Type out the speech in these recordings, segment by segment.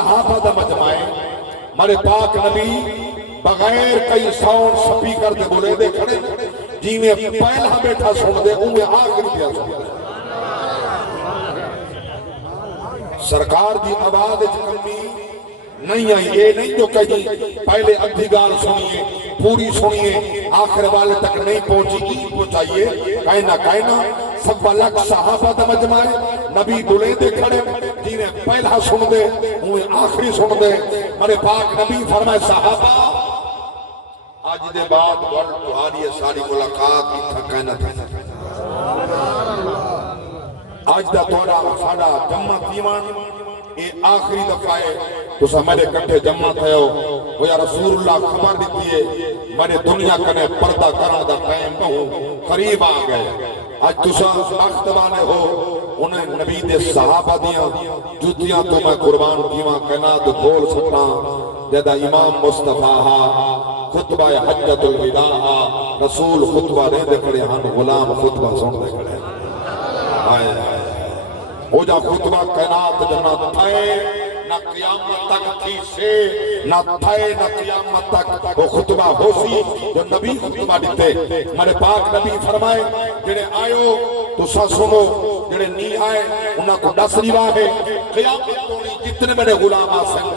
صحابہ دا مجمعے مرے پاک نبی بغیر کئی ساؤنڈ سپیکر دے بولے دے کھڑے جی میں پہلا بیٹھا سن دے انہیں آخری دیا سن دے سرکار دی آواز کمی نہیں آئی، یہ نہیں تو کہیں پہلے ادھی گال سنیے پوری سنیے آخر والے تک نہیں پہنچی کی پہنچائیے کہنا سب لکھ صحابہ دا مجمعے نبی بلے دے کھڑے جنہیں پہلا سن دے انہیں آخری سن دے مرے پاک نبی فرمائے صحابہ آج دے بعد ورد تہاری ساری ملاقات کی تھکینا تھا آج دا تورا ساڑا جمع تیمان یہ آخری دفعہ ہے تو سا میرے کٹھے جمع تھے ہو وہ یا رسول اللہ خبر دیتی ہے میں دنیا کنے پردہ کرا دا قائم ہوں قریب آ گئے آج تو سا اختبانے ہو انہیں نبی دے صحابہ دیاں جوتیاں تو میں قربان کیواں کہنا تو بول سکنا جدہ امام مصطفیٰ خطبہ حجت الوداع رسول خطبہ رہ دے کھڑے ہن غلام خطبہ سن دے کھڑے آئے ہو جا خطبہ کائنات جنت تھائے نہ قیامت تک تھی سے نہ تھائے نہ قیامت تک وہ خطبہ ہو سی جو نبی خطبہ دیتے ہمارے پاک نبی فرمائے جنہیں آئیو تو سا سنو جنہیں نہیں آئے انہاں کو نصری واہے قیامت تونی جتنے میرے غلام آسن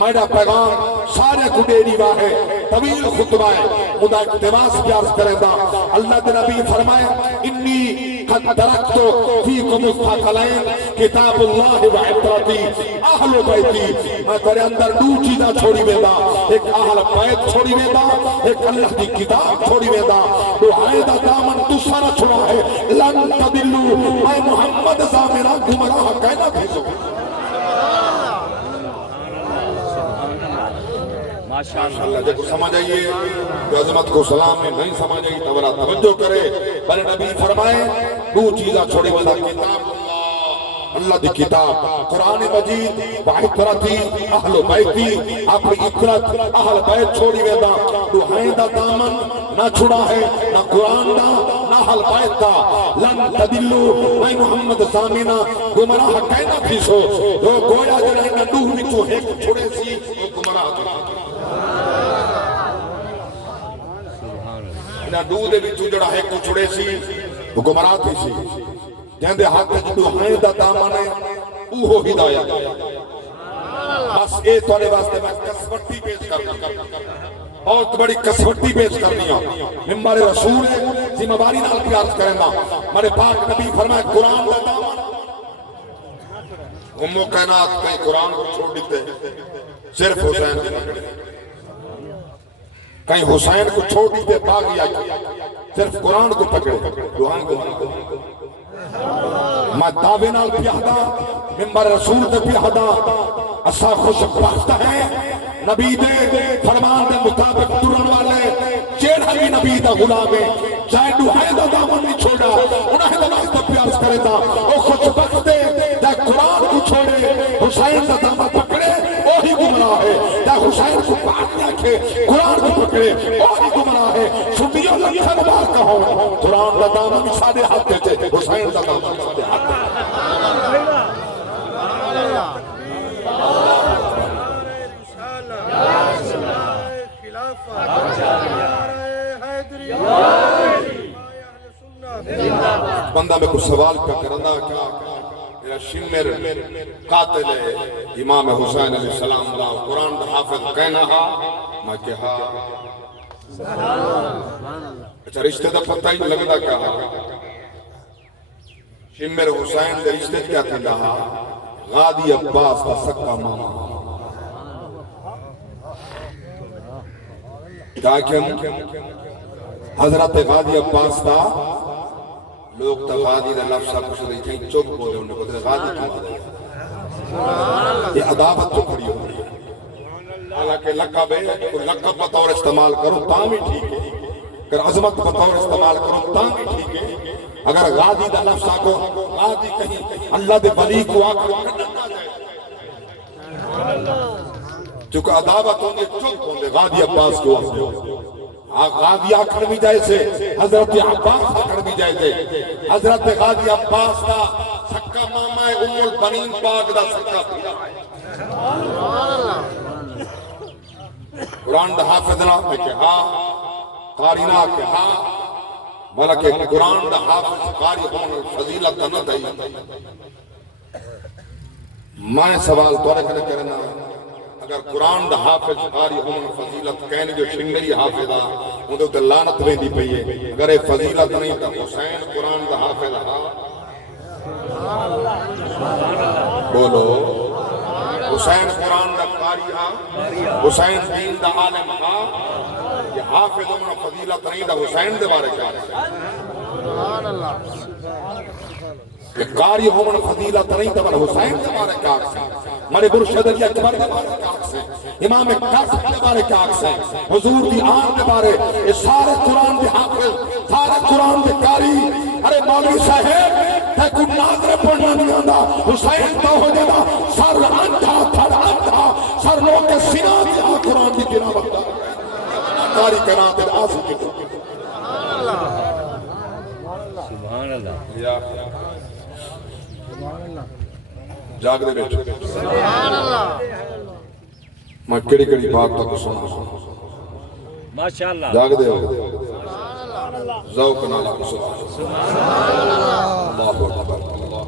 میرا پیغام سارے کو دیری واہے طویل خطبہ ہے خدا اقتباس پیار کرے دا اللہ دے نبی فرمائے انی قد ترکتو فیکم الثقلین کتاب اللہ و عطرتی اہل بیتی میں تیرے اندر دو چیزاں چھوڑی ویدا ایک اہل بیت چھوڑی ویدا ایک اللہ دی کتاب چھوڑی ویدا تو حیدہ دامن دوسرا چھوڑا ہے لن تدلو میں محمد زامرہ گمراہ کہنا بھیجو ماشاءاللہ جب سمجھ آئیے تو عظمت کو سلام میں نہیں سمجھ آئی تو توجہ کرے پر نبی فرمائے دو چیزاں چھوڑی ویدا کتاب اللہ دی کتاب قرآن مجید وعطرتی اہل بیتی اپنی اطرت اہل بیت چھوڑی ویدا تو حیدہ دامن نہ چھوڑا ہے نہ قرآن دا نہ اہل بیت دا لن تدلو میں محمد سامینہ گمراہ کہنا پھیسو جو گویا جنہیں نہ دوہ میں تو ایک چھوڑے سی وہ گمراہ تھا نہ دوہ دے بھی تو جڑا ایک تو چھوڑے سی وہ گمراہ تھی سی جہاں دے ہاتھ جدو ہائیں دا دامن ہے اوہو ہدایت بس اے توڑے واسطے میں کسوٹی پیش کرنا بہت بڑی کسوٹی پیش کرنی ہوں ممبر رسول ہے ذمہ باری نال پیار کرنا ہمارے پاک نبی فرمائے قرآن دا دامن امو کائنات کہیں قرآن کو چھوڑ دیتے صرف حسین کو پکڑے کہیں حسین کو چھوڑ دیتے باغی آئی صرف قرآن کو پکڑے روحان کو میں دعوے نال پیادا ممبر رسول دے پیادا اسا خوش بخت ہیں نبی دے فرمان دے مطابق ترن والے جیڑا بھی نبی دا غلام ہے چاہے دوہائے دا دامن نہیں چھوڑا انہیں دا واسطہ پیار کرے دا او خوش بخت دے دا قرآن کو چھوڑے حسین دا دامن پکڑے وہی گمراہ ہے دا حسین کو پاک رکھے قرآن کو پکڑے وہی گمراہ ہے سنیوں لکھن بار کہو قرآن دا دامن سادے ہاتھ دیتے حسین دا دامن سادے ہاتھ بندہ میں کچھ سوال کا کرنا کیا میرا شمر قاتل ہے امام حسین علیہ السلام دا قرآن دا حافظ کہنا ہا میں کہا اچھا رشتے دا پتہ ہی لگتا کیا شمر حسین دا رشتے کیا تھی رہا غادی عباس دا سکا ماما تاکہ حضرت غادی عباس دا لوگ تا غادی دا لفظہ کچھ رہی تھی چوک بولے انہیں کو غادی کیوں آدھے یہ عدابت تو کھڑی ہو رہی ہے حالانکہ لقب ہے کوئی لقب بطور استعمال کرو تاں بھی ٹھیک ہے اگر عظمت بطور استعمال کرو تاں بھی ٹھیک ہے اگر غادی دا لفظہ کو غادی کہیں اللہ دے ولی کو آکر کرنا جائے چونکہ عدابت ہوندے چوک ہوندے غادی عباس کو آکر غادی آکر بھی جائے سے حضرت عباس آکر بھی جائے سے حضرت غادی عباس دا سکا ماما ام البنین پاک دا سکا پھیلا ہے قرآن دا حافظ نہ میں کہ ہاں قاری نہ کہ ہاں بلکہ قرآن دا حافظ قاری ہونے فضیلت نہ دائی میں سوال توڑے کرنا اگر قرآن دا حافظ قاری ہونے فضیلت کہنے جو شنگری حافظہ اندھے اتنے لانت میں دی پئی ہے اگر یہ فضیلت نہیں تھا حسین قرآن دا حافظ ہاں بولو حسین قرآن دا قاری ہاں حسین دین دا عالم ہاں یہ حافظ ہونے فضیلت نہیں تھا حسین دے بارے کیا ہے کہ قاری ہونے فضیلت نہیں تھا حسین دے بارے کیا ہے ہمارے برشد علی اکبر کے بارے کیا ہے امام قاسم کے بارے کیا ہے حضور دی آن کے بارے یہ سارے قرآن دے حافظ سارے قرآن دے قاری ارے مولوی صاحب ہے کوئی ناظر پڑھنا نہیں آندا حسین تو ہو جانا سر انتھا تھڑ انتھا سر لوگ کے سینہ دیا قرآن دی تلاوت دا قاری کران دے آسو کی سبحان اللہ جاگ دے بیٹھو میں کڑی کڑی بات تک سنا ماشاءاللہ جاگ دے ہو ذوق نالا سبحان اللہ اکبر اللہ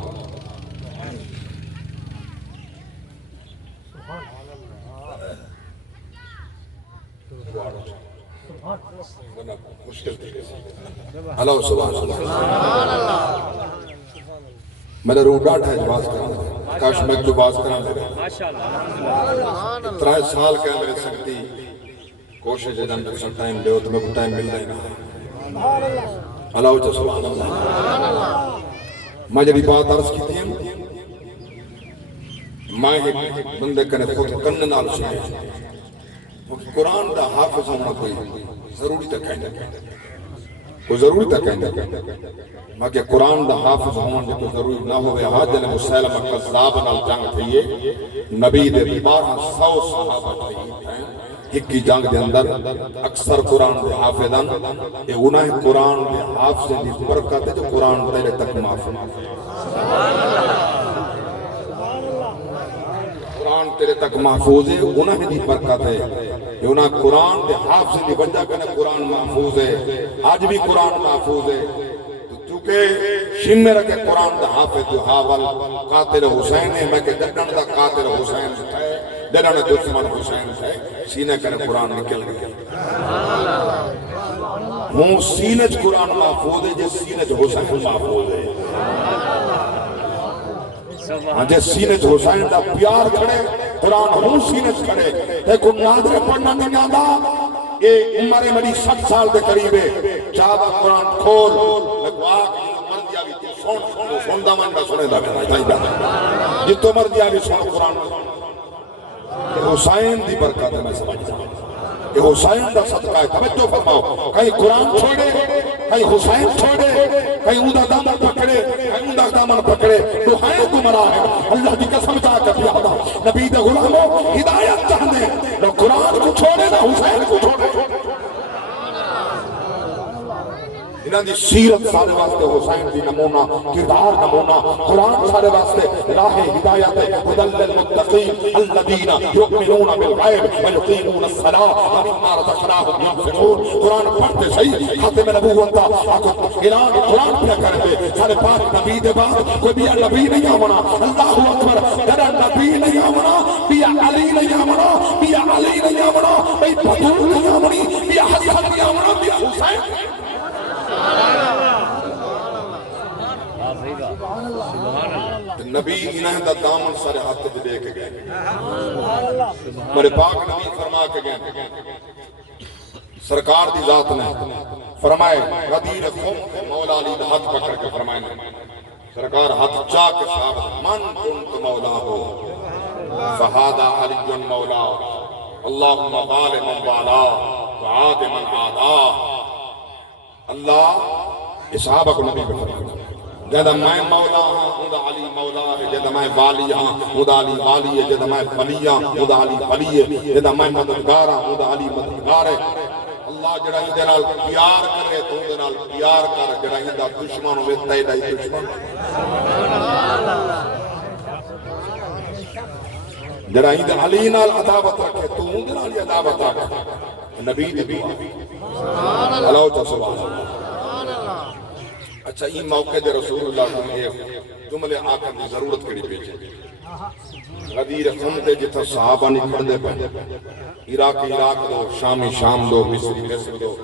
مشکل تھی اللہ سبحان اللہ میرا روح ڈاٹا ہے جو باز کرنا کاش میں جو باز کرنا دے رہا اترائے سال کیا میرے سکتی کوشش ہے جن پر ٹائم دے ہو تو میں کو ٹائم مل رہی نا اللہ سبحان اللہ میں جب بات عرض کی تھی میں ایک بندے کنے خود کرنے نال سنے قرآن دا حافظ ہونا کوئی ضروری تک کہنے کوئی ضروری تک کہنے مگر قرآن دا حافظ ہونا کوئی ضروری نہ ہوئے حاجل مسلمہ قذاب نال جنگ تھئیے نبی دے 1200 صحابہ تھئیے ایک کی جنگ دے اندر اکثر قرآن دے حافظان یہ انہیں قرآن دے حافظ دی برکت ہے جو قرآن تیرے تک محفوظ قرآن تیرے تک محفوظ ہے انہیں دی برکت ہے یہ انہیں قرآن دے حافظ دی وجہ کرنے قرآن محفوظ ہے آج بھی قرآن محفوظ ہے چونکہ شمع رکھے قرآن دا حافظ جو حاول قاتل حسین ہے میں کہ جنن دا قاتل حسین ہے جنن دشمن حسین ہے سینے کرنے قرآن نکل گئے ہوں سینج قرآن محفوظ ہے جس سینج حسین محفوظ ہے جس سینج حسین دا پیار کھڑے قرآن ہوں سینج کھڑے ایک ناظر پڑھنا نہیں آدھا یہ عمر مری 7 سال دے قریب ہے چاہتا قرآن کھول لگوا مردیا بھی سن دا من دا سنے دا جتو مردیا بھی سن قرآن حسین دی برکت ہے میں سمجھتا ہوں یہ حسین دا صدقہ ہے توجہ فرماؤ کہیں قرآن چھوڑے کہیں حسین چھوڑے کہیں اوندا دامن پکڑے کہیں اوندا دامن پکڑے تو ہے گمراہ ہے اللہ کی قسم چاہ کر دیا نبی دے غلاموں ہدایت چاہنے نہ قرآن کو چھوڑے نہ حسین کو چھوڑے انہاں دی سیرت سارے واسطے حسین دی نمونہ کردار نمونہ قرآن سارے واسطے راہ ہدایت ہدل للمتقین الذین یؤمنون بالغیب ویقیمون الصلاۃ ومما رزقناہم ينفقون قرآن پڑھتے صحیح خاتم نبوت دا اعلان قرآن پہ کرتے سارے پاک نبی دے بعد کوئی بھی نبی نہیں آمنا اللہ اکبر جڑا نبی نہیں آمنا بیا علی نہیں آمنا بیا علی نہیں آمنا بھئی بطول نہیں آمنی بیا حسن نہیں آمنا بیا حسین نبی انہیں دا دامن سارے ہاتھ دے دے کے گئے میرے پاک نبی فرما کے گئے سرکار دی ذات نے فرمائے غدیر خم مولا علی دا ہاتھ پکڑ کے فرمائے سرکار ہاتھ چاہ کے صاحب من کنت مولا ہو فہادہ علی مولا اللہم غالب من والا وعاد من عادا اللہ اس صحابہ کو نبی پہ فرمائے جدہ میں مولا ہاں خدا علی مولا ہے جدہ میں والی ہاں خدا علی والی ہے جدہ میں ولی ہاں خدا علی ولی ہے جدہ میں مددگار ہاں خدا علی مددگار ہے اللہ جڑا ہی دے نال پیار کرے تو دے نال پیار کر جڑا ہی دا دشمن ہوئے تیڑا ہی دشمن جڑا ہی علی نال عداوت رکھے تو اون دے نال عداوت رکھ نبی دی دعا اللہ تو سبحان اللہ اچھا یہ موقع دے رسول اللہ نے جملے آقا دی ضرورت کڑی پیچھے غدیر خم دے جتھا صحابہ نکڑ دے پہنے عراق دو شام دو مصر دو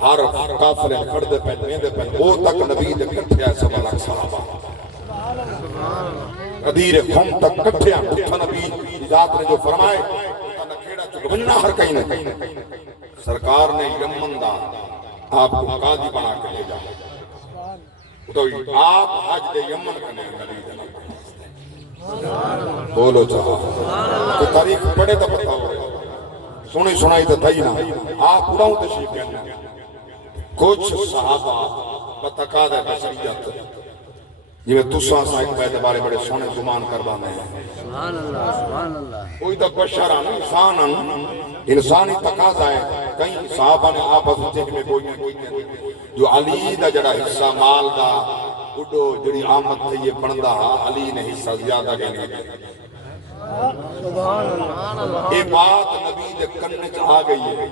ہر کافلے کھڑ دے پہنے وہ تک نبی دے کٹھے آئے سب الگ صحابہ غدیر خم تک کٹھے آئے نبی ذات نے جو فرمائے وننا ہر کہیں نہ کہیں سرکار نے یمن دا آپ کو قاضی بنا کے لے جا تو آپ حج دے یمن کرنے نبی دے بولو چاہا تو تاریخ پڑھے تو پتہ ہو رہے سنی سنائی تو تھا ہی نا آپ پورا ہوں تشریف کرنے کچھ صحابہ بتقاد ہے بشریت یہ تساں سائک پہلے بارے بڑے سونے زمان کروانے ہیں سبحان اللہ سبحان اللہ کوئی تو بشران انسانی تقاضا ہے کئی صحابہ نے آپس جن میں کوئی جو علی دا جڑا حصہ مال دا اڈو جڑی آمد تھی یہ بندہ علی نے حصہ زیادہ گئے یہ بات نبی دے کرنے چاہ گئی ہے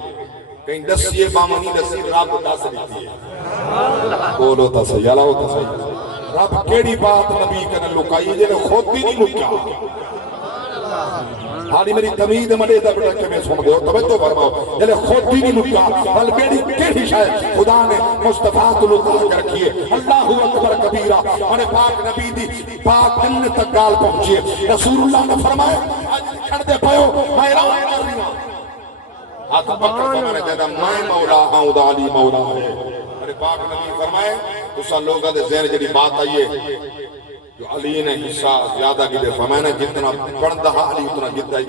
کہیں دسیے بامنی دسی رب دس دیتی ہے بولو تا صحیح اللہ تا صحیح رب کیڑی بات نبی کرنے لکائی جنہیں خود بھی نہیں لکیا حالی میری تمید ملے دا بڑا کہ میں سن دے ہو توجہ فرماؤ جنہیں خود بھی نہیں لکیا بل میری کیڑی شاید خدا نے مصطفیٰ کو لکا کر رکھیے اللہ اکبر کبیرہ انہیں پاک نبی دی پاک جنت تک گال پہنچیے رسول اللہ نے فرمائے آج کھڑ دے پہو میں راہ کر رہی ہوں ہاتھ پکڑ فرمانے جیدہ میں مولا ہوں دا علی مولا ہے میرے پاک نبی فرمائے دوسرا لوگا دے ذہن جڑی بات آئیے جو علی نے حصہ زیادہ کی دے فرمائے جتنا پڑھتا علی اتنا گدہ ہی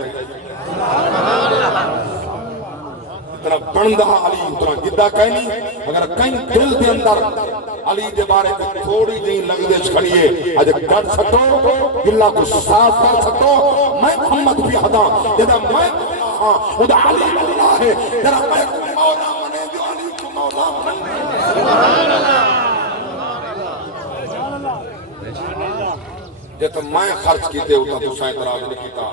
جتنا پڑھتا علی اتنا گدہ کہیں نہیں اگر کہیں دل دے اندر علی دے بارے کو تھوڑی جہیں لگ دے چھڑیے آج کر سکو اللہ کو صاف کر سکو میں محمد بھی حدا جدہ میں خدا علی اللہ ہے جدہ میں مولا منے جو علی کو مولا منے جب میں خرچ کیتے ہوتا تو سائن تراز نہیں کیتا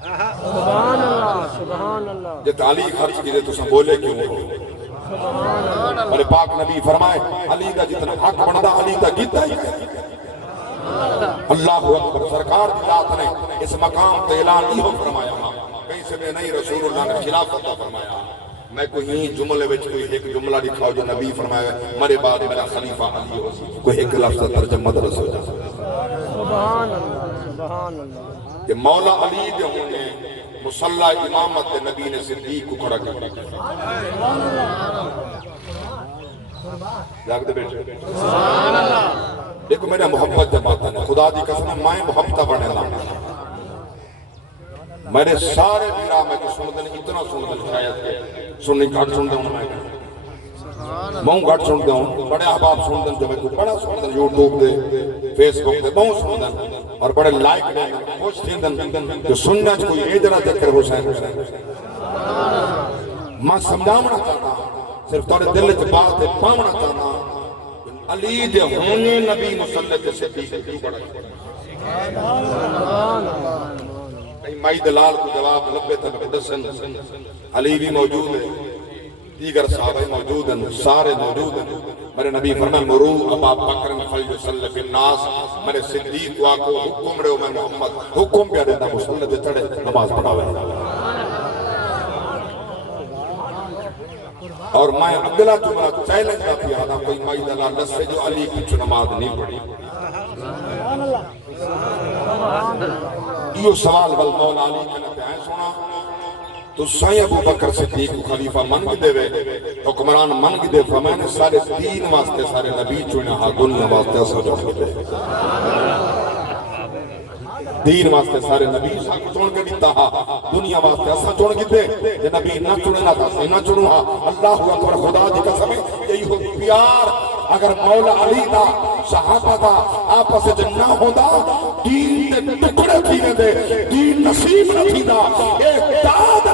سبحان اللہ سبحان اللہ جب علی خرچ کیتے تو سن بولے کیوں ہو میرے پاک نبی فرمائے علی دا جتنا حق بندہ علی دا گیتا ہی اللہ اکبر سرکار کی ذات نے اس مقام تے اعلان نہیں ہو فرمایا کہیں سے میں نہیں رسول اللہ نے خلاف عطا فرمایا میں کوئی ہی جملے وچ کوئی ایک جملہ دکھاؤ جو نبی فرمایا مرے بعد میرا خلیفہ علی ہو کوئی ایک لفظ ترجمہ درس ہو جائے سبحان اللہ سبحان اللہ کہ مولا علی جو ہونے مصلح امامت نبی نے صدیق کو کھڑا کر جاگ دے بیٹھے دیکھو میرے محبت جب آتا ہے خدا دی قسم میں محبتہ بڑھنے لاؤں میرے سارے میرا میں جو سندن اتنا سندن شاید کہ سننی گھٹ سندن ہوں میں گھٹ سندن ہوں بڑے احباب سندن جو میں کو بڑا سندن یوٹیوب دے فیس بک دے بہت سندن اور بڑے لائک دے خوش سندن جو سننا جو کوئی ایجرہ ذکر حسین میں سمجھاؤنا چاہتا صرف توڑے دل سے بات ہے پاؤنا چاہتا علی دے ہونے نبی مسلط صدیق کیوں بڑا کہیں مائی دلال کو جواب لبے تک دسن علی بھی موجود ہے دیگر صحابہ موجود ہیں سارے موجود ہیں میرے نبی فرمائے مرو ابا بکر فلیصلی فی الناس میرے صدیق کو آکو حکم رہے ہو میں محمد حکم پہ دیتا مسلط چڑھے نماز پڑھاوے اور میں عبداللہ جمعہ چیلنج کا پیادا کوئی مائی دلال لسے جو علی کچھ نماز نہیں پڑھی یہ سوال والمولا علی کے نبی ہیں سنا تو سائیں ابو بکر صدیق خلیفہ من کی دے وے حکمران من کی دے فرمائنے سارے دین واسطے سارے نبی چوئنے ہاں دنیا واسطے اثر جو دے دین واسطے سارے نبی چون کے دیتا ہاں دنیا واسطے اثر چون کی دے یہ نبی نہ چونے نہ تھا سی نہ چونو ہاں اللہ اکبر خدا جی کا سمیں یہی ہو پیار اگر مولا علی دا صحابہ دا آپس جنہ ہوتا دین دے ٹکڑے تھی دے دین نصیب نہ تھی دا ایک داد